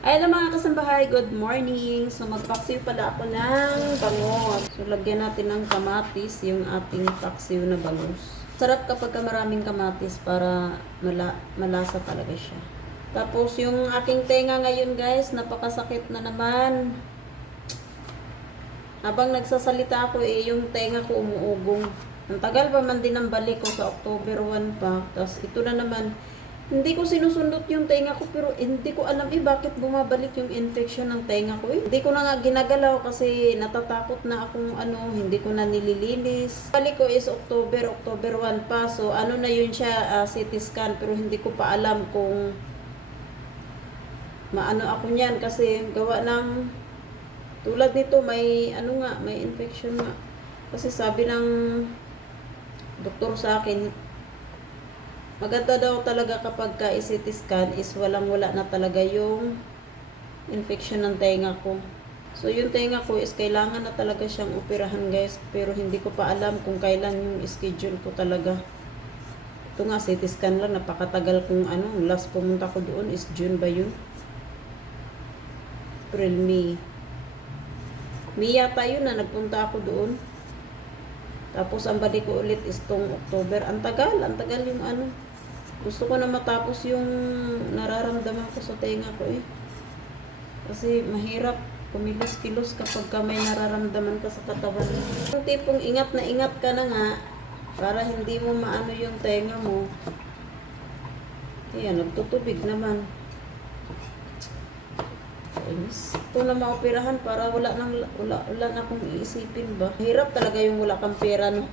Ayun mga kasambahay, good morning. So magpaksiw pala ako ng bangus. So lagyan natin ng kamatis yung ating paksiw na bangus. Sarap kapag maraming kamatis para malasa talaga siya. Tapos yung aking tenga ngayon guys, napakasakit na naman. Habang nagsasalita ako yung tenga ko umuugong. Ang tagal pa man din ang balik ko sa October 1 pa. Tapos ito na naman. Hindi ko sinusundot yung tenga ko pero hindi ko alam bakit bumabalik yung infection ng tenga ko Hindi ko na nga ginagalaw kasi natatakot na akong hindi ko na nililinis. Balik ko is October 1 pa. So na yun siya, CT scan pero hindi ko pa alam kung maano ako niyan kasi gawa ng tulad nito may may infection nga. Kasi sabi ng doktor sa akin, maganda daw talaga kapag ka-CT scan is walang-wala na talaga yung infection ng tenga ko. So yung tenga ko is kailangan na talaga siyang operahan guys. Pero hindi ko pa alam kung kailan yung schedule ko talaga. Ito nga CT scan lang, napakatagal kung last pumunta ko doon is June ba yun? April, May. May yata yun na nagpunta ako doon. Tapos ang balik ko ulit is tong October. Ang tagal yung Gusto ko na matapos yung nararamdaman ko sa tenga ko Kasi mahirap kumilos-kilos kapag ka may nararamdaman ka sa katawan mo. Yung tipong ingat na ingat ka na nga para hindi mo maano yung tenga mo. Ayan, nagtutubig naman. Ito na maoperahan para wala na akong iisipin ba. Mahirap talaga yung wala kang pera no.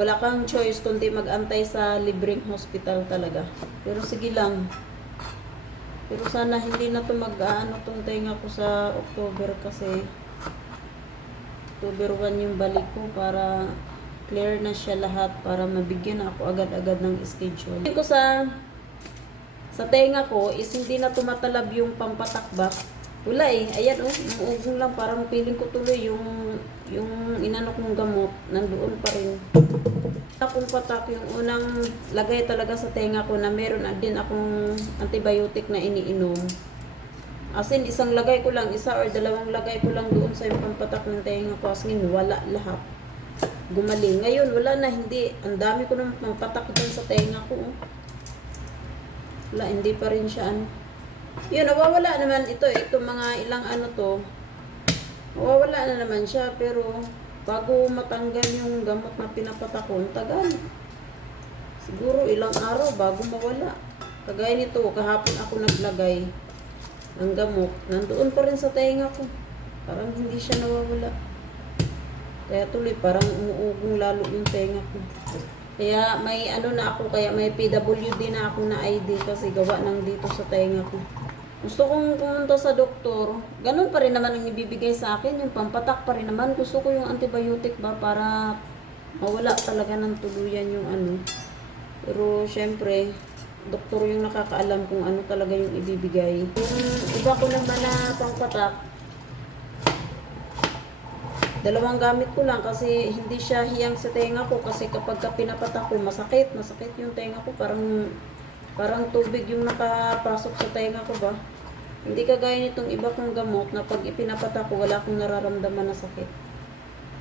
Wala kang choice kundi mag-antay sa libreng hospital talaga. Pero sige lang. Pero sana hindi na to tong tenga ko sa October kasi October 1 yung balik ko para clear na siya lahat para mabigyan na ako agad-agad ng schedule. Ko sa tenga ko is hindi na tumatalab yung pampatakba. Wala ayan umuugong lang, parang feeling ko tuloy yung inano kong gamot nandoon pa rin. Akong patak yung unang lagay talaga sa tenga ko na meron din akong antibiotic na iniinom. As in, isang lagay ko lang, isa or dalawang lagay ko lang doon sa yung pampatak ng tenga ko. As in, wala lahat. Gumaling. Ngayon, wala na, hindi. Ang dami ko ng pampatak dyan sa tenga ko. Wala, hindi pa rin siya Yun, nawawala naman itong mga ilang to. Nawawala na naman siya, pero bago matanggal yung gamot na pinapatak ko, tagal. Siguro ilang araw bago mawala. Kagaya nito, kahapon ako naglagay ng gamot. Nandoon pa rin sa tenga ko. Parang hindi siya nawawala. Kaya tuloy, parang umuugong lalo yung tenga ko. Kaya may na ako, kaya may PWD na ako na ID kasi gawa ng dito sa tenga ko. Gusto kong pumunta sa doktor. Ganun pa rin naman ang ibibigay sa akin. Yung pampatak pa rin naman. Gusto ko yung antibiotic ba para mawala talaga ng tuluyan yung Pero syempre, doktor yung nakakaalam kung ano talaga yung ibibigay. Yung iba ko naman na pampatak, dalawang gamit ko lang kasi hindi siya hiyang sa tenga ko kasi kapag pinapatak ko masakit yung tenga ko, parang tubig yung nakapasok sa tenga ko ba. Hindi kagaya nitong iba kong gamot na pag ipinapatak ko wala akong nararamdaman na sakit.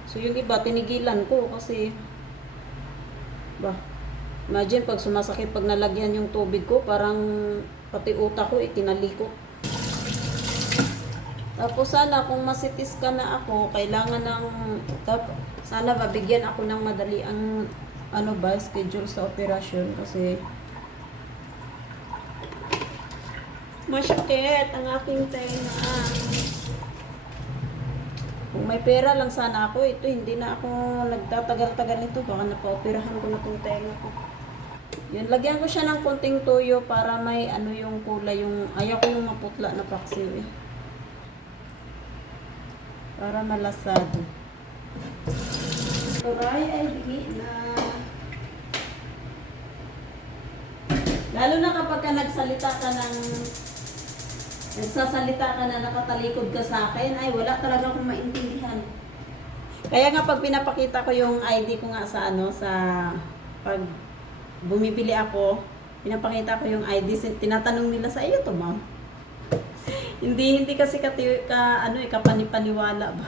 So yung iba tinigilan ko kasi imagine pag sumasakit pag nalagyan yung tubig ko, parang pati utak ko itinalikot. Tapos sana kung masitis ka na ako, kailangan sana mabigyan ako ng madali ang schedule sa operasyon kasi masakit ang aking tenga. Kung may pera lang sana ako, hindi na ako nagtatagal-tagal nito, baka napaoperahan ko na itong tenga ko. Yun, lagyan ko siya ng konting toyo para may yung kulay, ayaw ko yung maputla na paksiw para malasado. Turay ay bigit na. Lalo na kapag nagsasalita ka na nakatalikod ka sa akin, ay wala talaga akong maintindihan. Kaya nga pag pinapakita ko yung ID ko nga sa pag bumibili ako, pinapakita ko yung ID, tinatanong nila sa iyo to, ma'am. Hindi kasi kapanipaniwala ba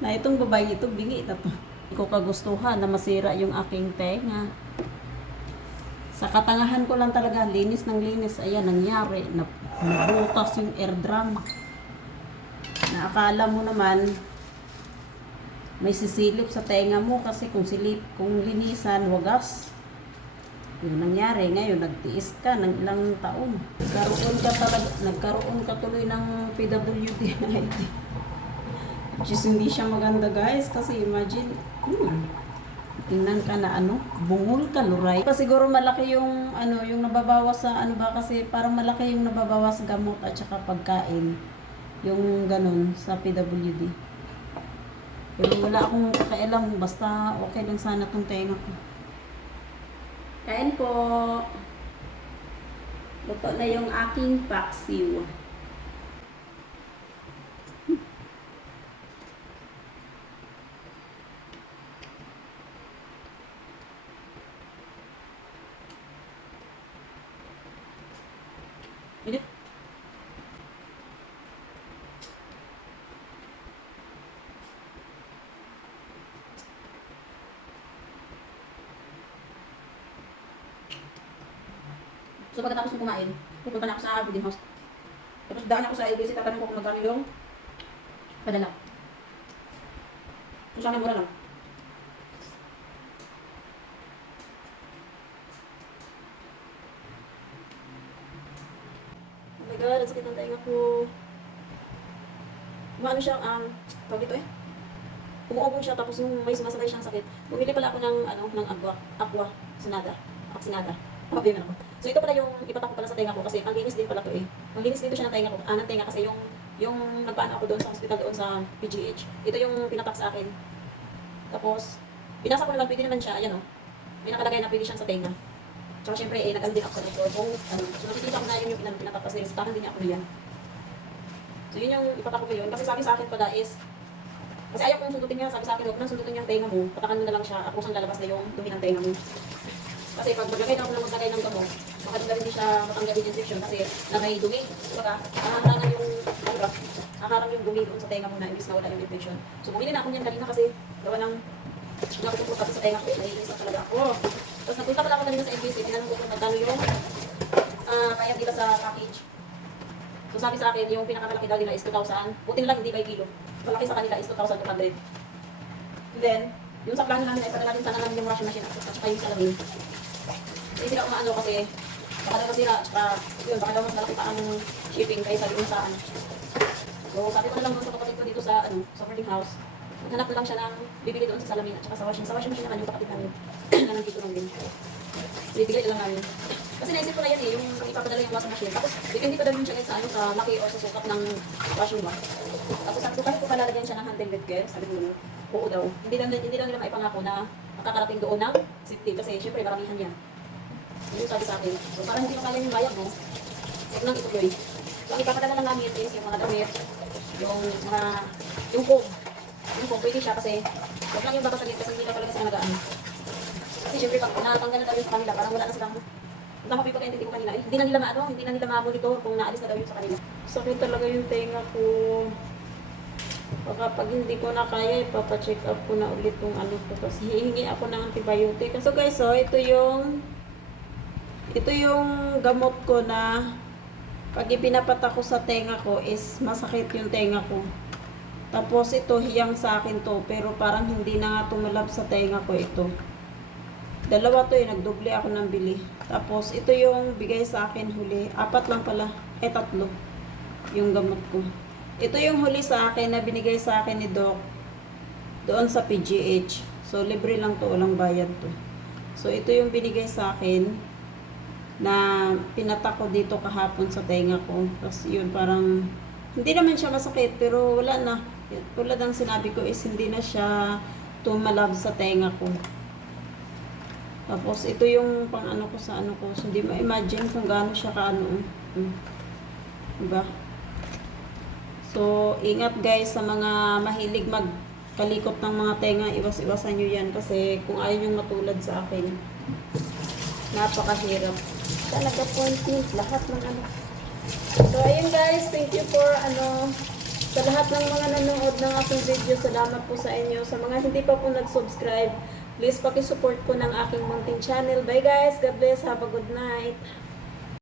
na itong babae ito bingi na to. Hindi ko kagustuhan na masira yung aking tenga. Sa katangahan ko lang talaga, linis ng linis. Ayan, nangyari. Nabutas yung air drum. Na akala mo naman, may sisilip sa tenga mo kasi kung linisan, wagas. Yung nangyari ngayon, nagtiis ka ng ilang taon. Nagkaroon ka tuloy ng PWD na IT. Which is hindi siya maganda guys kasi imagine, tingnan ka na bungol ka, luray. Pa siguro malaki yung yung nababawas sa kasi parang malaki yung nababawas sa gamot at saka pagkain. Yung ganun sa PWD. Pero wala akong kakailang, basta okay lang sana tong tenga ko. Kain po. Luto na yung aking paksiw. Init. So pagkatapos ko kumain, pupunta na ako sa boarding house. Tapos daan ako sa ABC, tatanong ko kung magkano yung padala. So sana mura lang. Oh my god, ang sakit ng tainga ko. Maano siya, tawag dito umuubong siya tapos yung may sumasabay siyang sakit. Bumili pala ako ng aqua sinada. Pabi man ako. So ito pala yung ipatak ko pala sa tenga ko kasi ang linis din pala to Ang linis dito siya ng tenga ko. Ng tenga kasi yung nagpaano ako doon sa hospital doon sa PGH. Ito yung pinatak sa akin. Tapos pinasa ko na lang, pwede naman siya, ayan may nakalagay na pwede siyang sa tenga. Tsaka syempre nag-ano din ako sa doktor kung so nakikita ko na yun yung pinatak kasi sa takan din niya ako niyan. So yun yung ipatak ko ngayon kasi sabi sa akin pala is kasi ayaw kong sundutin niya, sabi sa akin, huwag nang sundutin niya ang tenga mo, patakan mo na lang siya, at kusang lalabas na yung dumi ng tenga mo. Kasi pag maglagay na ako ng maglagay ng gamot, baka hindi siya matanggal yung infection kasi may dumi. Baka haharang yung dumi doon sa tenga mo na imbis na wala yung infection. So bumili na ako niyan kanina kasi gawa ng nakutupo kasi sa tenga ko, naiinis na talaga ako. Tapos napunta pala ako kanina sa NBC, tinanong ko kung magkano yung bayad nila sa package. So sabi sa akin, yung pinakamalaki daw nila is 2,000. Buti na lang hindi by kilo. Malaki sa kanila is 2,200. And then, yung sa plano namin ay padala din sana namin yung washing machine at saka yung salamin. Hindi sila umaano kasi baka daw masira at saka yun, baka daw mas malaki pa ang shipping kaysa doon sa So sabi ko na lang doon sa kapatid ko dito sa sa boarding house. Maghanap na lang siya ng bibili doon sa salamin at saka sa washing machine naman yung kapatid namin na nandito nung din. Bibigay na lang namin. Kasi naisip ko na yan yung ipapadala yung washing machine. Tapos depende pa daw yun siya guys sa sa laki o sa sukat ng washing box. Tapos sabi ko kahit ko palalagyan siya ng handle with care, sabi ko oo daw. Hindi lang nila maipangako na makakarating doon ng safety kasi syempre maramihan yan. Yun sabi sa akin. So parang hindi masayang yung bayad mo, huwag nang ituloy. So ang ipapadala lang namin is yung mga damit, yung foam. Yung foam pwede siya kasi huwag lang yung baka saglit kasi hindi lang talaga sila nagaan. Kasi syempre pag natanggal na daw yung sa kanila, parang wala na silang tama po yung ko kanina hindi na nila ma-monitor kung naalis na daw yung sa kanila. Sakit talaga yung tenga ko. Baka pag hindi ko na kaya, ipapacheck up ko na ulit kung ano po kasi hihingi ako ng antibiotic. So guys, ito yung gamot ko na pag ipinapatak ko sa tenga ko is masakit yung tenga ko. Tapos ito, hiyang sa akin to, pero parang hindi na nga tumalab sa tenga ko ito. Dalawa to nagdoble ako ng bili. Tapos ito yung bigay sa akin huli. 4 lang pala, 3 yung gamot ko. Ito yung huli sa akin na binigay sa akin ni Doc doon sa PGH. So libre lang to, walang bayad to. So ito yung binigay sa akin na pinatak ko dito kahapon sa tenga ko. Tapos yun parang hindi naman siya masakit pero wala na. Tulad ng sinabi ko is hindi na siya tumalab sa tenga ko. Tapos ito yung pang ko sa ko. So hindi mo imagine kung gaano siya diba? So ingat guys sa mga mahilig magkalikot ng mga tenga, iwas-iwasan nyo yan kasi kung ayaw nyo matulad sa akin, napakahirap. Talaga appointment, lahat ng So, ayun guys, thank you for sa lahat ng mga nanonood ng aking video. Salamat po sa inyo. Sa mga hindi pa po nag-subscribe, please pakisupport po ng aking munting channel. Bye guys, God bless, have a good night.